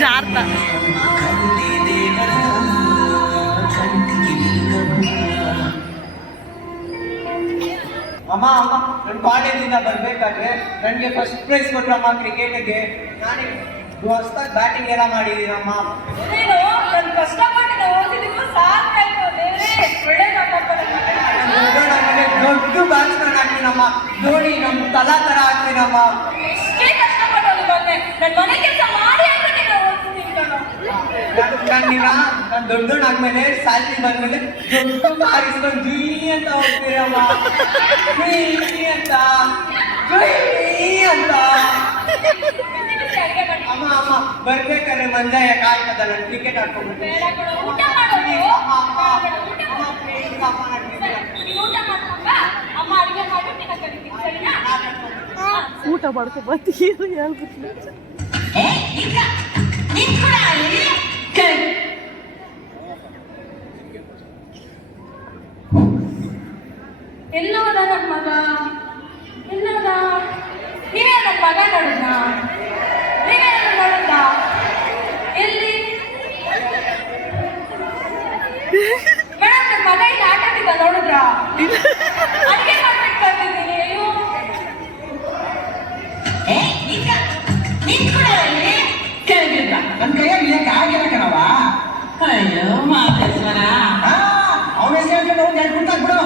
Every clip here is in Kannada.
ಜಾರ್ತ ಅಮ್ಮ ಅಮ್ಮ ನನ್ನ ಕಾಲೇಜಿಂದ ಬರ್ಬೇಕಾದ್ರೆ ನನಗೆ ಫಸ್ಟ್ ಪ್ರೈಸ್ ಕೊಟ್ರಮ್ಮ ಕ್ರಿಕೆಟ್ಗೆ. ನಾನೇ ಹೊಸದಾಗಿ ಬ್ಯಾಟಿಂಗ್ ಎಲ್ಲ ಮಾಡಿದ್ದೀನಮ್ಮ. ನಾನು ಕಷ್ಟಪಟ್ಟು ಓದಿದ್ದಕ್ಕೂ ಸಾಕಾಯ್ತು. ದೊಡ್ಡ ಬ್ಯಾಟ್ಸ್ಮನ್ ಆಗ್ತೀನಮ್ಮ. ಧೋನಿ ನಮ್ಮ ತಲಾ ತರ ಆಗ್ತೀನಮ್ಮ. ಎಷ್ಟೇ ಕಷ್ಟಪಟ್ಟು ಬಂದೆ ನನ್ನ ಮನೆ ಕೆಲಸ ಮಾಡಿ ಅಂತ ನೀನು ಓದಿಸ್ತೀನಿ ಕಣೋ. ನಾನು ದೊಡ್ಡವನಾದ್ಮೇಲೆ ಸ್ಯಾಲ್ರಿ ಬಂದ್ಮೇಲೆ ದೊಡ್ಡ ಕಾರ್ ಇಸ್ಕೊಂಡು ಜೀ ಅಂತ ಹೋಗ್ತೀರಮ್ಮ. ಅಂತ ಅಂತ ಅಮ್ಮ ಅಮ್ಮ ಬರ್ಬೇಕಾದ್ರೆ ಮಂಜಾಯ ಕಾಯ್ತದ. ನಾನು ಕ್ರಿಕೆಟ್ ಆಡ್ಕೊಂಡ್ಬಿಟ್ಟೆ. ಊಟ ಮಾಡೋದು ಅಮ್ಮ ಅಡುಗೆ ಮಾಡಿ ನಿನ್ನ ಕರಿತೀನಿ ಸರಿನಾ? ಊಟ ಮಾಡ್ಕೊ ಬರ್ತೀಯ ಹೇಳ್ಬಿಟ್ಲು. ಎಲ್ಲೋದ ನನ್ನ ಮಗ? ಎಲ್ಲೋದ? ನೀವೇ ನನ್ನ ಮಗ ನೋಡಿದ್ನ? ನೀವೇ ನನ್ನ ನೋಡಿದ್ನ? ಎಲ್ಲಿ ಮೇಡಮ್ ನನ್ನ ಮಗ ಇಲ್ಲಿ ಆಟ ಆಡಿದ್ದ ನೋಡಿದ್ರ? ಅಡುಗೆ ಮಾಡ್ಬೇಕು ಕರ್ತಿದ್ದೀನಿ. ಅಯ್ಯೋ ನನ್ನ ಕೈಯಾಗ ಯಾಕೆ ಆಗಿಲ್ಲ ಕಣವ? ಅಯ್ಯೋ ಮಾತೇಶ್ವರ ಅವನ ಹೆಸರು ಎರಡು ಬಿಡು.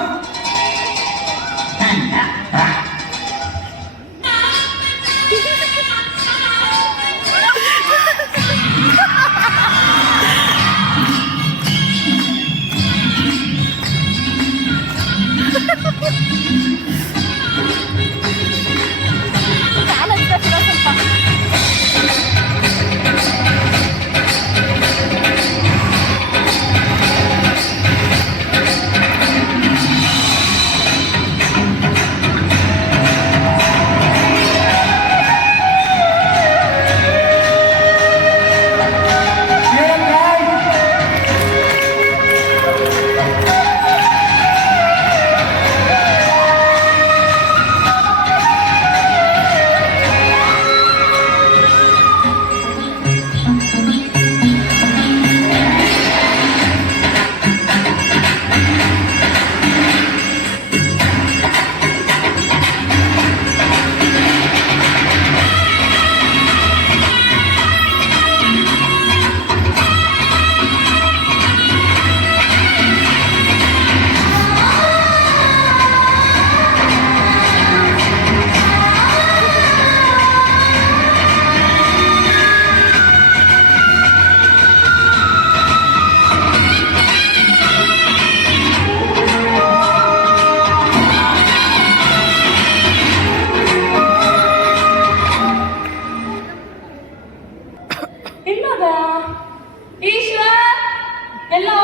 ಎಲ್ಲೋ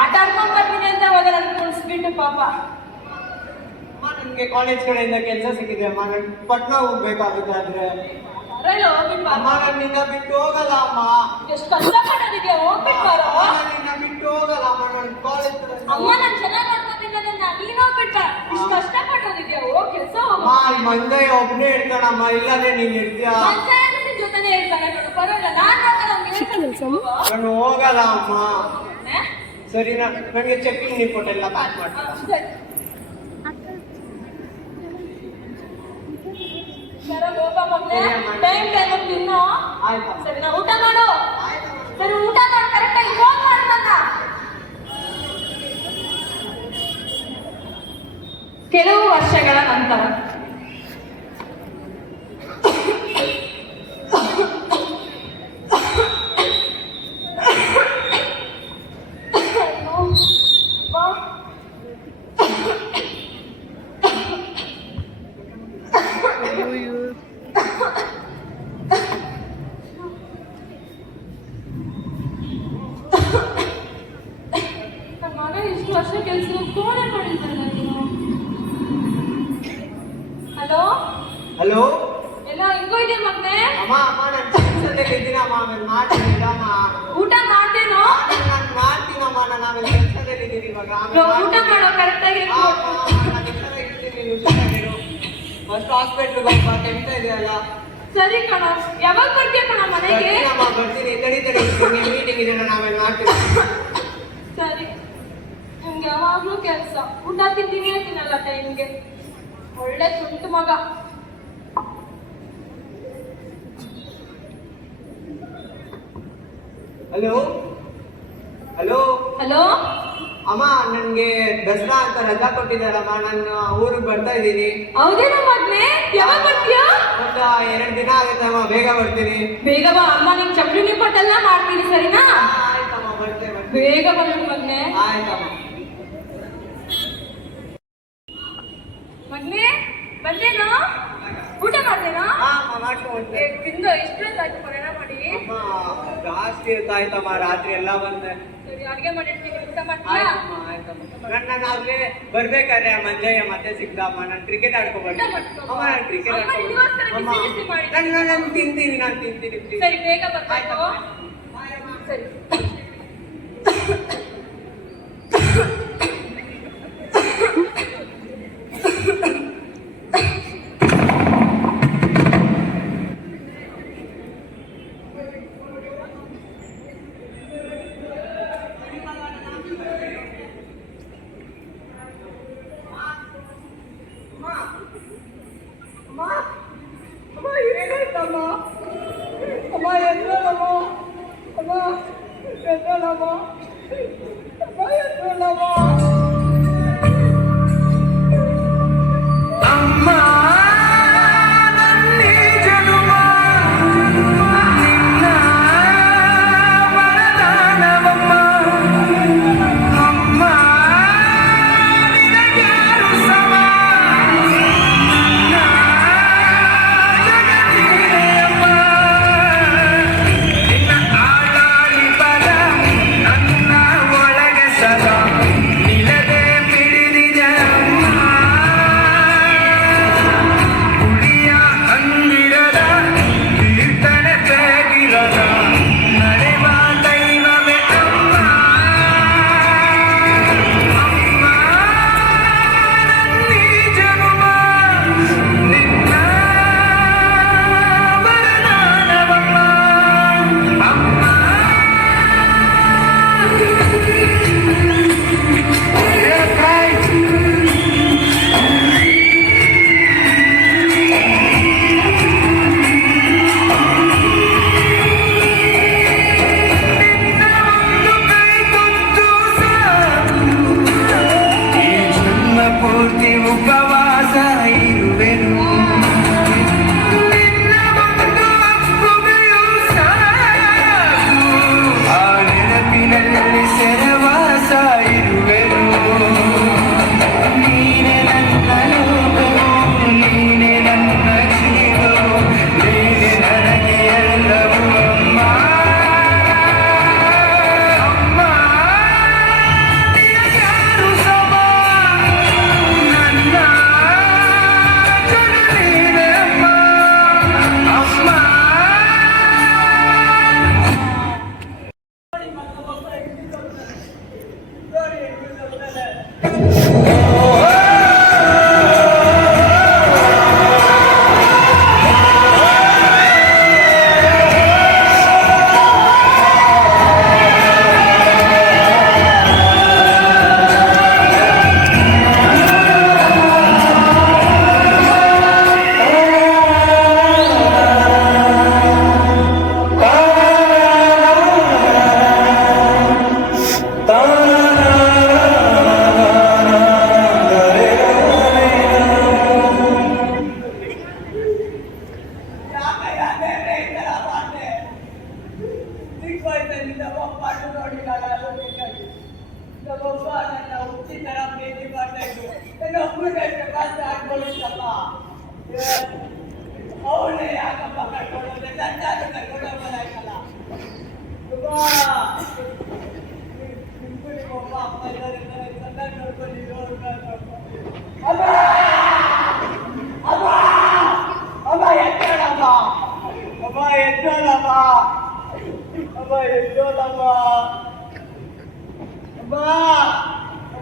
ಆಟ ಆಡ್ಕೊಂಡ್ ಬರ್ತೀನಿ ಅಂತ ಅವಾಗ ನನ್ ಕುಣಿಸ್ಬಿಟ್ಟು ಪಾಪ. ನನ್ಗೆ ಕಾಲೇಜ್ ಕಡೆಯಿಂದ ಕೆಲಸ ಸಿಕ್ಕಿದೆ ಅಮ್ಮ. ನಾನು ಪಟ್ನಾ ಹೋಗ್ಬೇಕಾಗುತ್ತೆ. ಅಮ್ಮ ನಿನ್ನ ಬಿಟ್ಟು ಹೋಗಲ್ಲ ಅಮ್ಮ. ಎಷ್ಟು ಕಷ್ಟಪಡೋದಿದ್ಯಾ ಹೋಗ್ಬಿಟ್ಟು ಬರೋ. ನಿನ್ನ ಬಿಟ್ಟು ಹೋಗಲ್ಲ ಅಮ್ಮ. ನಾನು ಕಾಲೇಜ್ ಅಮ್ಮ ನಾನು ಚೆನ್ನಾಗಿ ಮಾಡ್ಕೊತೀನಿ ನೀನ್ ಹೋಗ್ಬಿಟ್ಟ. ಇಷ್ಟು ಕಷ್ಟಪಡೋದಿದ್ಯಾ ಹೋಗ್ ಕೆಲಸ ಹೋಗ. ಮಂಜಯ್ ಒಬ್ನೇ ಇರ್ತಾನಮ್ಮ. ಇಲ್ಲಾಂದ್ರೆ ನೀನ್ ಇರ್ತೀಯ. ಮಂಜಯ್ ನಿನ್ ಜೊತೆನೆ ಇರ್ತಾನೆ ಪರವಾಗಿಲ್ಲ. ನಾನು ಹೋಗಲ್ಲ ಅಮ್ಮ. ಸರಿ ನನಗೆ ಚೆಕಿಂಗ್ ರಿಪೋರ್ಟ್ ಎಲ್ಲ ಪ್ಯಾಕ್ ಮಾಡ್ತೀನಿ. ಸರಿ ನಾ ಊಟ ಮಾಡು. ಸರಿ ಊಟ ಮಾಡಿ ಕರೆಕ್ಟಾಗಿ ಫೋನ್ ಮಾಡು ನನ್ನ. ಕೆಲವು ವರ್ಷಗಳ ನಂತರ ವರ್ಷ ಕೆಲಸ ಫೋನೇ ಮಾಡಿದ್ದಲ್ಲ ನೀನು. ಹಲೋ ಹಲೋ ಎಲ್ಲ ಹಿಂಗೋ ಇದೆ ಮಗ್ನೆ. ಅಮ್ಮ ಅಮ್ಮ ನಾನು ಕೆಲಸದಲ್ಲಿ ಇದ್ದೀನಮ್ಮ. ಆಮೇಲೆ ಮಾಡ್ತೀನಿ ಅಮ್ಮ. ಊಟ ಮಾಡ್ತೇನೋ? ನಾನು ಮಾಡ್ತೀನಮ್ಮ. ನಾನು ಆಮೇಲೆ ಕೆಲಸದಲ್ಲಿ ಇದ್ದೀನಿ. ಇವಾಗ ಊಟ ಮಾಡೋ ಕರೆಕ್ಟಾಗಿ ಫಸ್ಟ್ ಹಾಸ್ಪಿಟ್ಲಿಗೆ ಹೋಗ್ಬಾ, ಕೆಮ್ತ ಇದೆಯಲ್ಲ. ಸರಿ ಕಣ, ಯಾವಾಗ ಬರ್ತೀಯ ಕಣ ಮನೆಗೆ? ಬರ್ತೀನಿ, ತಡಿ ಮೀಟಿಂಗ್ ಇದೆ, ನಾನು ಆಮೇಲೆ ಮಾಡ್ತೀನಿ. ಸರಿ, ನಿಮ್ಗೆ ಯಾವಾಗ್ಲೂ ಕೆಲಸ, ಊಟ ತಿಂತೀನಿ ತಿನ್ನಲ್ಲ ಟೈಮ್ಗೆ. ಒಳ್ಳೆ ತುಂಟು ಮಗ. ಹಲೋ ಹಲೋ ಹಲೋ ಅಮ್ಮ, ನನ್ಗೆ ದಸರಾ ಅಂತ ರಜಾ ಕೊಟ್ಟಿದ್ದಾರಮ್ಮ, ನಾನು ಊರಿಗೆ ಬರ್ತಾ ಇದ್ದೀನಿ. ಹೌದೇನೋ ಮಗ್ನೆ, ಯಾವಾಗ ಬರ್ತೀಯಾ? ಒಂದು 2 ದಿನ ಆಗುತ್ತೆ ಅಮ್ಮ, ಬೇಗ ಬರ್ತೀನಿ. ಬೇಗ ಬಾ, ಅಮ್ಮ ನಿಮ್ ಚಪ್ಪಲಿ ನಿಪ್ಪಟ್ಟೆಲ್ಲ ಮಾಡ್ತೀನಿ, ಸರಿನಾ? ಆಯ್ತಮ್ಮ, ಬರ್ತೇನೆ. ಬೇಗ ಬಂದು ಮಗ್ನೆ. ಆಯ್ತಮ್ಮ. ಮಗ್ನೆ ಬಂದೇನೋ? ಊಟ ಮಾಡ್ದೇನೋ? ಮಾಡ್ಕೊಂಡ್ಬರ್ತೀನಿ. ತಿಂದು ಇಷ್ಟೊಂದಾಯ್ತು ಪರಣ ಮಾಡಿ. ಅಮ್ಮ ಜಾಸ್ತಿ ಇರ್ತಾಯ್ತಮ್ಮ, ರಾತ್ರಿ ಎಲ್ಲ ಬಂದೆ. ಸರಿ, ಅಡ್ಗೆ ಮಾಡಿರ್ತೀನಿ, ಊಟ ಮಾಡ್ತೀಯಾ? ಆಯ್ತಮ್ಮ ಆಯ್ತಮ್ಮ. ನಾನು ಆಗ್ಲೇ ಬರ್ಬೇಕಾದ್ರೆ ಮಂಜಯ್ಯ ಮತ್ತೆ ಸಿಗ್ದಮ್ಮ, ನಾನು ಕ್ರಿಕೆಟ್ ಆಡ್ಕೊಂಡ್ಬರ್ತೀನಿ. ಅಮ್ಮ, ನಾನು ಕ್ರಿಕೆಟ್ ಆಡ್ಕೊಂಡು ನಾನು ತಿಂತೀನಿ please. ಸರಿ, ಬೇಗ ಬರ್ಬೇಕು. ಸರಿ.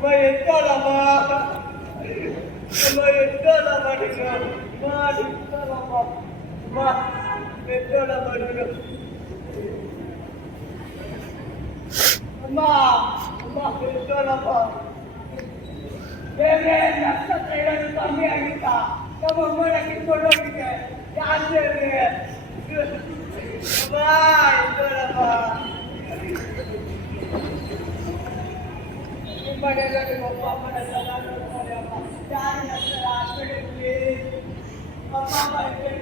ಅಮ್ಮ ಎತ್ತೋಳಮ್ಮ ಅಮ್ಮ ಎತ್ತೋಳಮ್ಮ ನೀನು ಅಮ್ಮ ಎತ್ತೋಳಮ್ಮ ಅಮ್ಮ ಎತ್ತೋಳಮ್ಮ ನೀನು ಅಮ್ಮ ಅಮ್ಮ ಎತ್ತೋಳಮ್ಮ ಬೇರೆ ನಕ್ಷತ್ರ ಇಡೋದು ಕಮ್ಮಿ ಆಗಿತ್ತಾ ನಮ್ಮ ಅಮ್ಮನ ಕಿತ್ಕೊಂಡು ಹೋಗಿದ್ದೆ ಜಾಸ್ತಿ ಅಮ್ಮ ಎತ್ತೋಳಮ್ಮ ಮನೆಯಲ್ಲಿ ಒಬ್ಬ ಅಮ್ಮನ ಚೆನ್ನಾಗಿ ನೋಡ್ತಾರೆ ಅಮ್ಮ ಯಾರು ಹಾಸ್ಪಿಟಲ್ ಅಮ್ಮ